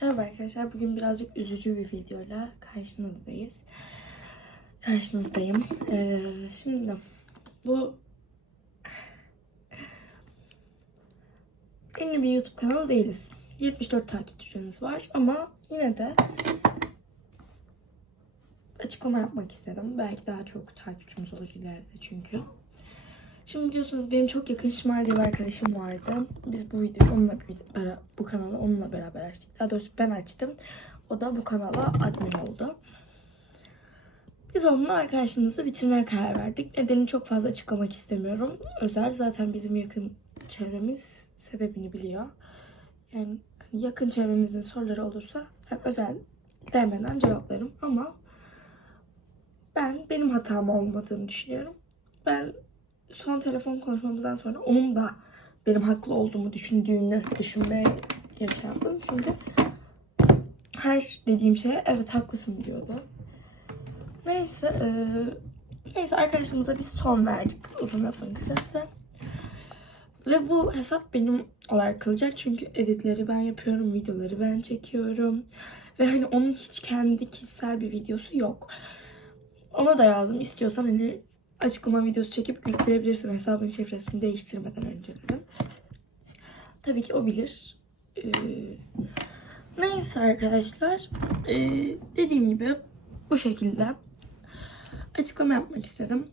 Merhaba arkadaşlar. Bugün birazcık üzücü bir videoyla karşınızdayız. Karşınızdayım. Ee, şimdi bu ünlü bir YouTube kanalı değiliz. 74 takipçimiz var ama yine de açıklama yapmak istedim. Belki daha çok takipçimiz olur ileride çünkü. Şimdi biliyorsunuz benim çok yakın Şimal diye bir arkadaşım vardı. Biz bu videoyu onunla bir- bera- bu kanalı onunla beraber açtık. Daha doğrusu ben açtım. O da bu kanala admin oldu. Biz onunla arkadaşlığımızı bitirmeye karar verdik. Nedenini çok fazla açıklamak istemiyorum. Özel zaten bizim yakın çevremiz sebebini biliyor. Yani hani yakın çevremizin soruları olursa ben özel demeden cevaplarım ama ben benim hatam olmadığını düşünüyorum. Ben son telefon konuşmamızdan sonra onun da benim haklı olduğumu düşündüğünü düşünmeye yaşandım. Çünkü her dediğim şeye evet haklısın diyordu. Neyse, eee, neyse arkadaşımıza biz son verdik uzun lafın kısası. Ve bu hesap benim olarak kalacak çünkü editleri ben yapıyorum, videoları ben çekiyorum. Ve hani onun hiç kendi kişisel bir videosu yok. Ona da yazdım. İstiyorsan hani açıklama videosu çekip yükleyebilirsin hesabın şifresini değiştirmeden önce dedim. Tabii ki o bilir. Ee, neyse arkadaşlar. Ee, dediğim gibi bu şekilde açıklama yapmak istedim.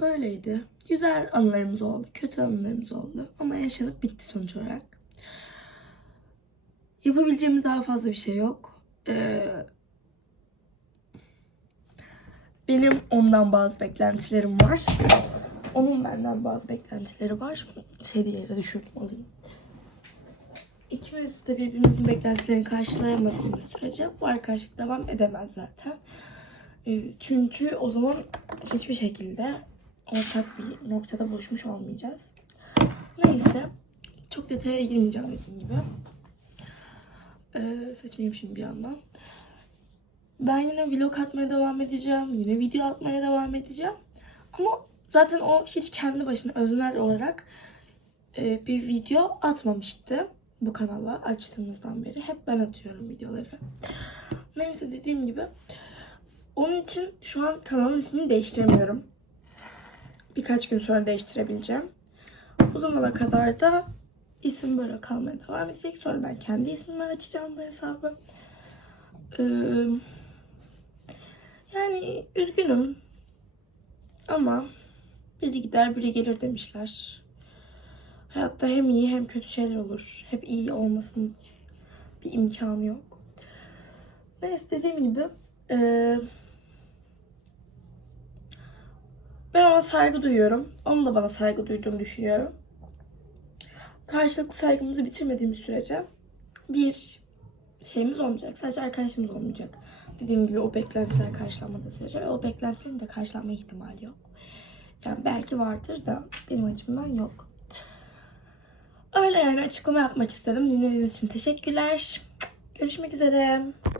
Böyleydi. Güzel anılarımız oldu, kötü anılarımız oldu ama yaşanıp bitti sonuç olarak. Yapabileceğimiz daha fazla bir şey yok. Ee, benim ondan bazı beklentilerim var. Onun benden bazı beklentileri var. Şey diye yere düşürdüm alayım. İkimiz de birbirimizin beklentilerini karşılayamadığımız sürece bu arkadaşlık devam edemez zaten. Ee, Çünkü o zaman hiçbir şekilde ortak bir noktada buluşmuş olmayacağız. Neyse. Çok detaya girmeyeceğim dediğim gibi. Ee, saçımı yapayım bir yandan. Ben yine vlog atmaya devam edeceğim. Yine video atmaya devam edeceğim. Ama zaten o hiç kendi başına öznel olarak e, bir video atmamıştı. Bu kanala açtığımızdan beri. Hep ben atıyorum videoları. Neyse dediğim gibi. Onun için şu an kanalın ismini değiştiremiyorum. Birkaç gün sonra değiştirebileceğim. O zamana kadar da isim böyle kalmaya devam edecek. Sonra ben kendi ismimi açacağım bu hesabı. Ee, yani üzgünüm. Ama biri gider biri gelir demişler. Hayatta hem iyi hem kötü şeyler olur. Hep iyi olmasının bir imkanı yok. Neyse dediğim gibi eee, ben ona saygı duyuyorum. Onun da bana saygı duyduğunu düşünüyorum. Karşılıklı saygımızı bitirmediğimiz sürece bir şeyimiz olmayacak. Sadece arkadaşımız olmayacak. Dediğim gibi o beklentiler karşılanmadığı sürece ve o beklentilerin de karşılanma ihtimali yok. Yani belki vardır da benim açımdan yok. Öyle yani açıklama yapmak istedim. Dinlediğiniz için teşekkürler. Görüşmek üzere.